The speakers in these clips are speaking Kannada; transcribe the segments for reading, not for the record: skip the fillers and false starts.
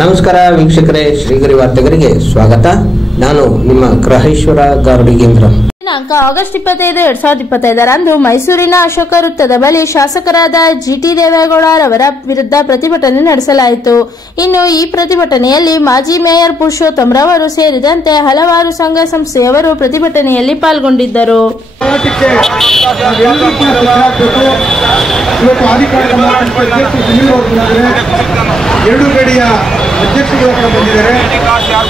ನಮಸ್ಕಾರ ವೀಕ್ಷಕರೇ, ಶ್ರೀಗರಿ ವಾರ್ತೆಗರಿಗೆ ಸ್ವಾಗತ. ನಾನು ನಿಮ್ಮ ಗ್ರಹೇಶ್ವರ ಗಾರುಡಿಗೇಂದ್ರ. ದಿನಾಂಕ ಆಗಸ್ಟ್ 25, 2025ರಂದು ಮೈಸೂರಿನ ಅಶೋಕ ವೃತ್ತದ ಬಳಿ ಶಾಸಕರಾದ ಜಿಟಿ ದೇವೇಗೌಡರವರ ವಿರುದ್ಧ ಪ್ರತಿಭಟನೆ ನಡೆಸಲಾಯಿತು. ಇನ್ನು ಈ ಪ್ರತಿಭಟನೆಯಲ್ಲಿ ಮಾಜಿ ಮೇಯರ್ ಪುರುಷೋತ್ತಮ್ ರವರು ಸೇರಿದಂತೆ ಹಲವಾರು ಸಂಘ ಸಂಸ್ಥೆಯವರು ಪ್ರತಿಭಟನೆಯಲ್ಲಿ ಪಾಲ್ಗೊಂಡಿದ್ದರು. ಎರಡು ಗಡಿಯ ಅಧ್ಯಕ್ಷಗಳು ಬಂದಿದ್ದಾರೆ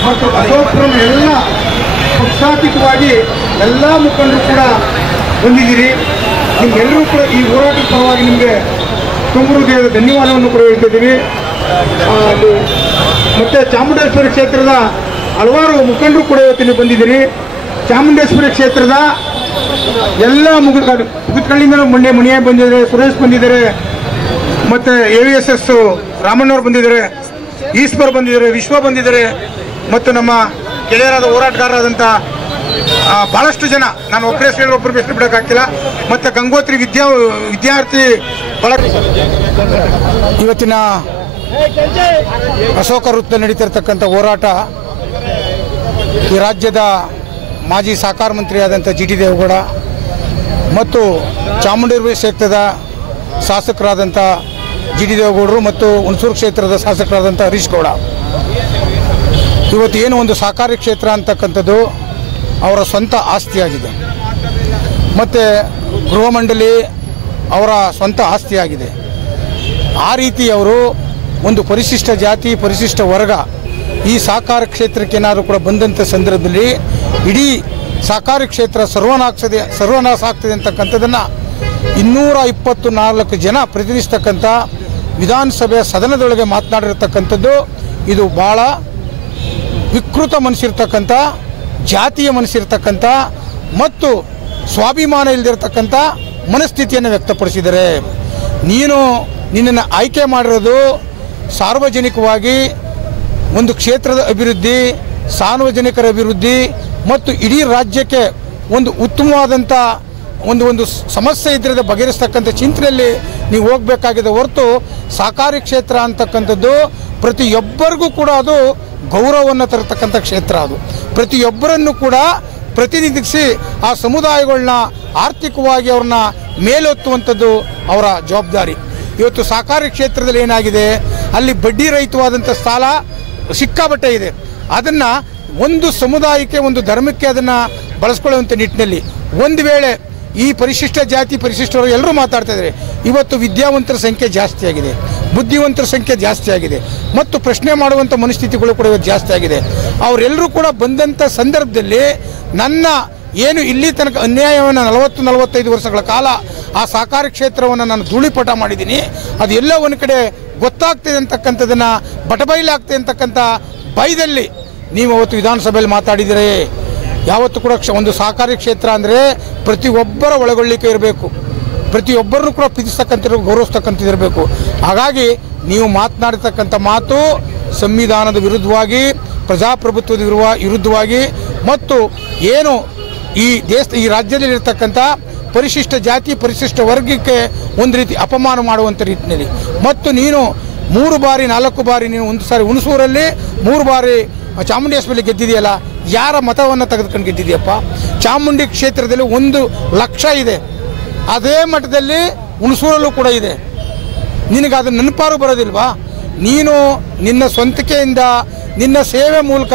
ಮತ್ತು ಅಶೋಕ್ರಮ ಎಲ್ಲ ಪಕ್ಷಾತೀತವಾಗಿ ಎಲ್ಲ ಮುಖಂಡರು ಕೂಡ ಬಂದಿದ್ದೀರಿ. ನಿಮ್ಗೆಲ್ಲರೂ ಕೂಡ ಈ ಹೋರಾಟದ ಪರವಾಗಿ ನಿಮಗೆ ತುಂಬ ಹೃದಯದ ಧನ್ಯವಾದವನ್ನು ಕೂಡ ಹೇಳ್ತಿದ್ದೀವಿ. ಮತ್ತು ಚಾಮುಂಡೇಶ್ವರಿ ಕ್ಷೇತ್ರದ ಹಲವಾರು ಮುಖಂಡರು ಕೂಡ ಇವತ್ತಿನ ಬಂದಿದ್ದೀರಿ. ಚಾಮುಂಡೇಶ್ವರಿ ಕ್ಷೇತ್ರದ ಎಲ್ಲ ಮುಗಿದ್ಗಳಿಂದ ಮಣಿಯ ಬಂದಿದ್ದಾರೆ, ಸುರೇಶ್ ಬಂದಿದ್ದಾರೆ, ಮತ್ತು AVSS ರಾಮಣ್ಣವ್ರು ಬಂದಿದ್ದಾರೆ, ಈಶ್ವರ್ ಬಂದಿದ್ದಾರೆ, ವಿಶ್ವ ಬಂದಿದ್ದಾರೆ, ಮತ್ತು ನಮ್ಮ ಗೆಳೆಯರಾದ ಹೋರಾಟಗಾರರಾದಂಥ ಬಹಳಷ್ಟು ಜನ, ನಾನು ಒಬ್ಬರೇ ಸೇರಿ ಒಬ್ಬರು ಹೆಸರು ಬಿಡೋಕ್ಕಾಗ್ತಿಲ್ಲ, ಮತ್ತು ಗಂಗೋತ್ರಿ ವಿದ್ಯಾರ್ಥಿ ಇವತ್ತಿನ ಅಶೋಕ ವೃತ್ತ ನಡೀತಿರ್ತಕ್ಕಂಥ ಹೋರಾಟ ಈ ರಾಜ್ಯದ ಮಾಜಿ ಸಹಕಾರ ಮಂತ್ರಿಯಾದಂಥ ಜಿಟಿ ದೇವೇಗೌಡ ಮತ್ತು ಚಾಮುಂಡೇಶ್ವರಿ ಕ್ಷೇತ್ರದ ಶಾಸಕರಾದಂಥ ಜಿಟಿ ದೇವೇಗೌಡರು ಮತ್ತು ಹುಣಸೂರು ಕ್ಷೇತ್ರದ ಶಾಸಕರಾದಂಥ ಹರೀಶ್ ಗೌಡ, ಇವತ್ತು ಏನು ಒಂದು ಸಹಕಾರಿ ಕ್ಷೇತ್ರ ಅಂತಕ್ಕಂಥದ್ದು ಅವರ ಸ್ವಂತ ಆಸ್ತಿಯಾಗಿದೆ ಮತ್ತು ಗೃಹ ಮಂಡಳಿ ಅವರ ಸ್ವಂತ ಆಸ್ತಿಯಾಗಿದೆ. ಆ ರೀತಿ ಅವರು ಒಂದು ಪರಿಶಿಷ್ಟ ಜಾತಿ ಪರಿಶಿಷ್ಟ ವರ್ಗ ಈ ಸಹಕಾರ ಕ್ಷೇತ್ರಕ್ಕೆ ಏನಾದರೂ ಕೂಡ ಬಂದಂಥ ಸಂದರ್ಭದಲ್ಲಿ ಇಡೀ ಸಹಕಾರಿ ಕ್ಷೇತ್ರ ಸರ್ವನಾಶ ಆಗ್ತದೆ ಅಂತಕ್ಕಂಥದ್ದನ್ನು 224 ಜನ ಪ್ರತಿನಿಧಿಸ್ತಕ್ಕಂಥ ವಿಧಾನಸಭೆಯ ಸದನದೊಳಗೆ ಮಾತನಾಡಿರ್ತಕ್ಕಂಥದ್ದು ಇದು ಭಾಳ ವಿಕೃತ ಮನಸ್ಸಿರ್ತಕ್ಕಂಥ, ಜಾತಿಯ ಮನಸ್ಸಿರ್ತಕ್ಕಂಥ ಮತ್ತು ಸ್ವಾಭಿಮಾನ ಇಲ್ಲದಿರ್ತಕ್ಕಂಥ ಮನಸ್ಥಿತಿಯನ್ನು ವ್ಯಕ್ತಪಡಿಸಿದ್ದಾರೆ. ನಿನ್ನನ್ನು ಆಯ್ಕೆ ಮಾಡಿರೋದು ಸಾರ್ವಜನಿಕವಾಗಿ ಒಂದು ಕ್ಷೇತ್ರದ ಅಭಿವೃದ್ಧಿ, ಸಾರ್ವಜನಿಕರ ಅಭಿವೃದ್ಧಿ ಮತ್ತು ಇಡೀ ರಾಜ್ಯಕ್ಕೆ ಒಂದು ಉತ್ತಮವಾದಂಥ ಒಂದು ಸಮಸ್ಯೆ ಇದ್ದರೆ ಬಗೆಹರಿಸ್ತಕ್ಕಂಥ ಚಿಂತನೆಯಲ್ಲಿ ನೀವು ಹೋಗಬೇಕಾಗಿದೆ ಹೊರತು ಸಹಕಾರಿ ಕ್ಷೇತ್ರ ಅಂತಕ್ಕಂಥದ್ದು ಪ್ರತಿಯೊಬ್ಬರಿಗೂ ಕೂಡ ಅದು ಗೌರವವನ್ನು ತರತಕ್ಕಂಥ ಕ್ಷೇತ್ರ. ಅದು ಪ್ರತಿಯೊಬ್ಬರನ್ನು ಕೂಡ ಪ್ರತಿನಿಧಿಸಿ ಆ ಸಮುದಾಯಗಳನ್ನ ಆರ್ಥಿಕವಾಗಿ ಅವ್ರನ್ನ ಮೇಲೆತ್ತುವಂಥದ್ದು ಅವರ ಜವಾಬ್ದಾರಿ. ಇವತ್ತು ಸಹಕಾರಿ ಕ್ಷೇತ್ರದಲ್ಲಿ ಏನಾಗಿದೆ, ಅಲ್ಲಿ ಬಡ್ಡಿ ರಹಿತವಾದಂಥ ಸಾಲ ಸಿಕ್ಕಾಬಟ್ಟೆ ಇದೆ. ಅದನ್ನು ಒಂದು ಸಮುದಾಯಕ್ಕೆ ಒಂದು ಧರ್ಮಕ್ಕೆ ಅದನ್ನು ಬಳಸ್ಕೊಳ್ಳುವಂಥ ನಿಟ್ಟಿನಲ್ಲಿ ಒಂದು ವೇಳೆ ಈ ಪರಿಶಿಷ್ಟ ಜಾತಿ ಪರಿಶಿಷ್ಟರು ಎಲ್ಲರೂ ಮಾತಾಡ್ತಾ ಇದ್ದಾರೆ. ಇವತ್ತು ವಿದ್ಯಾವಂತರ ಸಂಖ್ಯೆ ಜಾಸ್ತಿ ಆಗಿದೆ, ಬುದ್ಧಿವಂತರ ಸಂಖ್ಯೆ ಜಾಸ್ತಿ ಆಗಿದೆ ಮತ್ತು ಪ್ರಶ್ನೆ ಮಾಡುವಂಥ ಮನಸ್ಥಿತಿಗಳು ಕೂಡ ಇವತ್ತು ಜಾಸ್ತಿ ಆಗಿದೆ. ಅವರೆಲ್ಲರೂ ಕೂಡ ಬಂದಂಥ ಸಂದರ್ಭದಲ್ಲಿ ನನ್ನ ಏನು ಇಲ್ಲಿ ತನಕ ಅನ್ಯಾಯವನ್ನು 40-45 ವರ್ಷಗಳ ಕಾಲ ಆ ಸಹಕಾರಿ ಕ್ಷೇತ್ರವನ್ನು ನಾನು ಧೂಳಿಪಟ ಮಾಡಿದ್ದೀನಿ, ಅದು ಎಲ್ಲ ಒಂದು ಕಡೆ ಗೊತ್ತಾಗ್ತದೆ ಅಂತಕ್ಕಂಥದ್ದನ್ನು ಬಟಬೈಲಾಗ್ತದೆ ಅಂತಕ್ಕಂಥ ಭಯದಲ್ಲಿ ನೀವು ಅವತ್ತು ವಿಧಾನಸಭೆಯಲ್ಲಿ ಮಾತಾಡಿದರೆ. ಯಾವತ್ತೂ ಕೂಡ ಒಂದು ಸಹಕಾರಿ ಕ್ಷೇತ್ರ ಅಂದರೆ ಪ್ರತಿಯೊಬ್ಬರ ಒಳಗೊಳ್ಳಿಕೆ ಇರಬೇಕು, ಪ್ರತಿಯೊಬ್ಬರನ್ನು ಕೂಡ ಪ್ರೀತಿಸ್ತಕ್ಕಂಥ ಗೌರವಿಸ್ತಕ್ಕಂಥದ್ದಿರಬೇಕು. ಹಾಗಾಗಿ ನೀವು ಮಾತನಾಡಿರ್ತಕ್ಕಂಥ ಮಾತು ಸಂವಿಧಾನದ ವಿರುದ್ಧವಾಗಿ, ಪ್ರಜಾಪ್ರಭುತ್ವದ ವಿರುದ್ಧವಾಗಿ ಮತ್ತು ಏನು ಈ ರಾಜ್ಯದಲ್ಲಿರ್ತಕ್ಕಂಥ ಪರಿಶಿಷ್ಟ ಜಾತಿ ಪರಿಶಿಷ್ಟ ವರ್ಗಕ್ಕೆ ಒಂದು ರೀತಿ ಅಪಮಾನ ಮಾಡುವಂಥ ರೀತಿಯಲ್ಲಿ ಮತ್ತು ನೀನು 3 ಬಾರಿ 4 ಬಾರಿ ನೀನು ಒಂದು ಸಾರಿ ಹುಣಸೂರಲ್ಲಿ 3 ಬಾರಿ ಚಾಮುಂಡೇಶ್ವರಿ ಗೆದ್ದಿದೆಯಲ್ಲ, ಯಾರ ಮತವನ್ನು ತೆಗೆದುಕೊಂಡು ಗೆದ್ದಿದೆಯಪ್ಪ? ಚಾಮುಂಡಿ ಕ್ಷೇತ್ರದಲ್ಲಿ 1 ಲಕ್ಷ ಇದೆ, ಅದೇ ಮಟ್ಟದಲ್ಲಿ ಹುಣಸೂರಲ್ಲೂ ಕೂಡ ಇದೆ. ನಿನಗೆ ಅದು ನೆನಪಾರು ಬರೋದಿಲ್ವಾ? ನೀನು ನಿನ್ನ ಸ್ವಂತಿಕೆಯಿಂದ ನಿನ್ನ ಸೇವೆ ಮೂಲಕ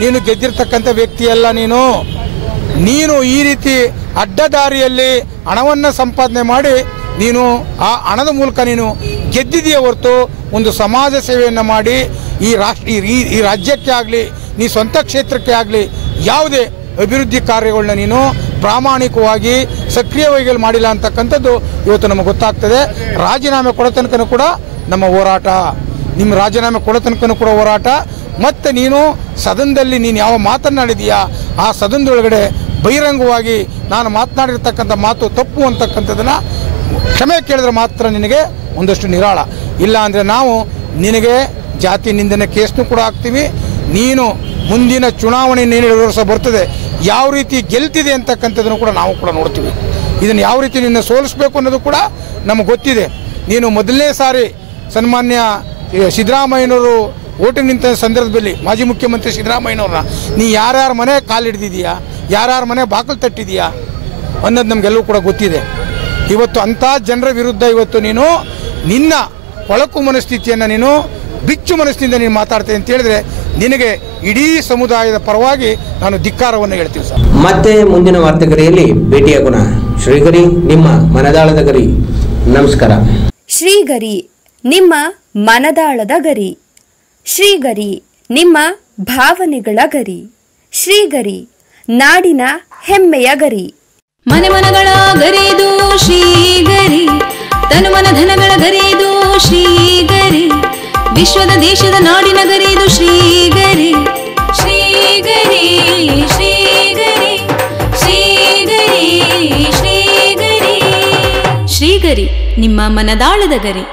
ನೀನು ಗೆದ್ದಿರ್ತಕ್ಕಂಥ ವ್ಯಕ್ತಿಯಲ್ಲ. ನೀನು ಈ ರೀತಿ ಅಡ್ಡದಾರಿಯಲ್ಲಿ ಹಣವನ್ನು ಸಂಪಾದನೆ ಮಾಡಿ ನೀನು ಆ ಹಣದ ಮೂಲಕ ನೀನು ಗೆದ್ದಿದೆಯೇ ಹೊರತು ಒಂದು ಸಮಾಜ ಸೇವೆಯನ್ನು ಮಾಡಿ ಈ ರಾಜ್ಯಕ್ಕೆ ಆಗಲಿ ನೀ ಸ್ವಂತ ಕ್ಷೇತ್ರಕ್ಕೆ ಆಗಲಿ ಯಾವುದೇ ಅಭಿವೃದ್ಧಿ ಕಾರ್ಯಗಳನ್ನ ನೀನು ಪ್ರಾಮಾಣಿಕವಾಗಿ ಸಕ್ರಿಯವಾಗಿ ಮಾಡಿಲ್ಲ ಅಂತಕ್ಕಂಥದ್ದು ಇವತ್ತು ನಮಗೆ ಗೊತ್ತಾಗ್ತದೆ. ರಾಜೀನಾಮೆ ಕೊಡೋ ತನಕನೂ ಕೂಡ ನಮ್ಮ ಹೋರಾಟ, ನಿಮ್ಮ ರಾಜೀನಾಮೆ ಕೊಡೋ ತನಕನೂ ಕೂಡ ಹೋರಾಟ. ಮತ್ತು ನೀನು ಸದನದಲ್ಲಿ ನೀನು ಯಾವ ಮಾತನಾಡಿದೀಯಾ ಆ ಸದನದೊಳಗಡೆ ಬಹಿರಂಗವಾಗಿ ನಾನು ಮಾತನಾಡಿರ್ತಕ್ಕಂಥ ಮಾತು ತಪ್ಪು ಅಂತಕ್ಕಂಥದ್ದನ್ನು ಕ್ಷಮೆ ಕೇಳಿದ್ರೆ ಮಾತ್ರ ನಿನಗೆ ಒಂದಷ್ಟು ನಿರಾಳ. ಇಲ್ಲ ಅಂದರೆ ನಾವು ನಿನಗೆ ಜಾತಿ ನಿಂದನೆ ಕೇಸ್ನೂ ಕೂಡ ಹಾಕ್ತೀವಿ. ನೀನು ಮುಂದಿನ ಚುನಾವಣೆ ಏನು ವರ್ಷ ಬರ್ತದೆ, ಯಾವ ರೀತಿ ಗೆಲ್ತಿದೆ ಅಂತಕ್ಕಂಥದ್ದನ್ನು ಕೂಡ ನಾವು ಕೂಡ ನೋಡ್ತೀವಿ. ಇದನ್ನು ಯಾವ ರೀತಿ ನಿನ್ನ ಸೋಲಿಸಬೇಕು ಅನ್ನೋದು ಕೂಡ ನಮಗೆ ಗೊತ್ತಿದೆ. ನೀನು ಮೊದಲನೇ ಸಾರಿ ಸನ್ಮಾನ್ಯ ಸಿದ್ದರಾಮಯ್ಯನವರು ಓಟಿಗೆ ನಿಂತ ಸಂದರ್ಭದಲ್ಲಿ ಮಾಜಿ ಮುಖ್ಯಮಂತ್ರಿ ಸಿದ್ದರಾಮಯ್ಯನವ್ರನ್ನ ನೀ ಯಾರ್ಯಾರ ಮನೆ ಕಾಲು ಹಿಡ್ದಿದೀಯಾ, ಯಾರ್ಯಾರ ಮನೆ ಬಾಗಿಲು ತಟ್ಟಿದೀಯಾ ಅನ್ನೋದು ನಮಗೆಲ್ಲವೂ ಕೂಡ ಗೊತ್ತಿದೆ. ಇವತ್ತು ಅಂಥ ಜನರ ವಿರುದ್ಧ ಇವತ್ತು ನೀನು ನಿನ್ನ ಒಳಕು ಮನಸ್ಥಿತಿಯನ್ನು ನೀನು ಬಿಚ್ಚು ಮನಸ್ಸಿನಿಂದ ನೀನು ಮಾತಾಡ್ತೇನೆ ಅಂತ ಹೇಳಿದ್ರೆ ನಿನಗೆ ಇಡೀ ಸಮುದಾಯದ ಪರವಾಗಿ ನಾನು ಧಿಕ್ಕಾರವನ್ನು ಹೇಳ್ತೀನಿ ಸರ್. ಮತ್ತೆ ಮುಂದಿನ ವಾರ್ತೆಗರಿಯಲ್ಲಿ ಭೇಟಿಯಾಗೋಣ. ಶ್ರೀಗರಿ, ನಿಮ್ಮ ಮನದಾಳದ ಗರಿ. ನಮಸ್ಕಾರ. ಶ್ರೀಗರಿ, ನಿಮ್ಮ ಮನದಾಳದ ಗರಿ. ಶ್ರೀಗರಿ, ನಿಮ್ಮ ಭಾವನೆಗಳ ಗರಿ. ಶ್ರೀಗರಿ, ನಾಡಿನ ಹೆಮ್ಮೆಯ ಗರಿ. ಮನೆ ಮನಗಳ ಗರಿದು ಶ್ರೀಗರಿ, ತನು ಮನ ಧನಗಳ ಗರಿದು ಶ್ರೀಗರಿ, ವಿಶ್ವದ ದೇಶದ ನಾಡಿನ ಗರಿದು ಶ್ರೀಗರಿ. ಶ್ರೀಗರಿ ಶ್ರೀಗರಿ ಶ್ರೀಗರಿ ಶ್ರೀಗರಿ ಶ್ರೀಗರಿ, ನಿಮ್ಮ ಮನದಾಳದ ಗರಿ.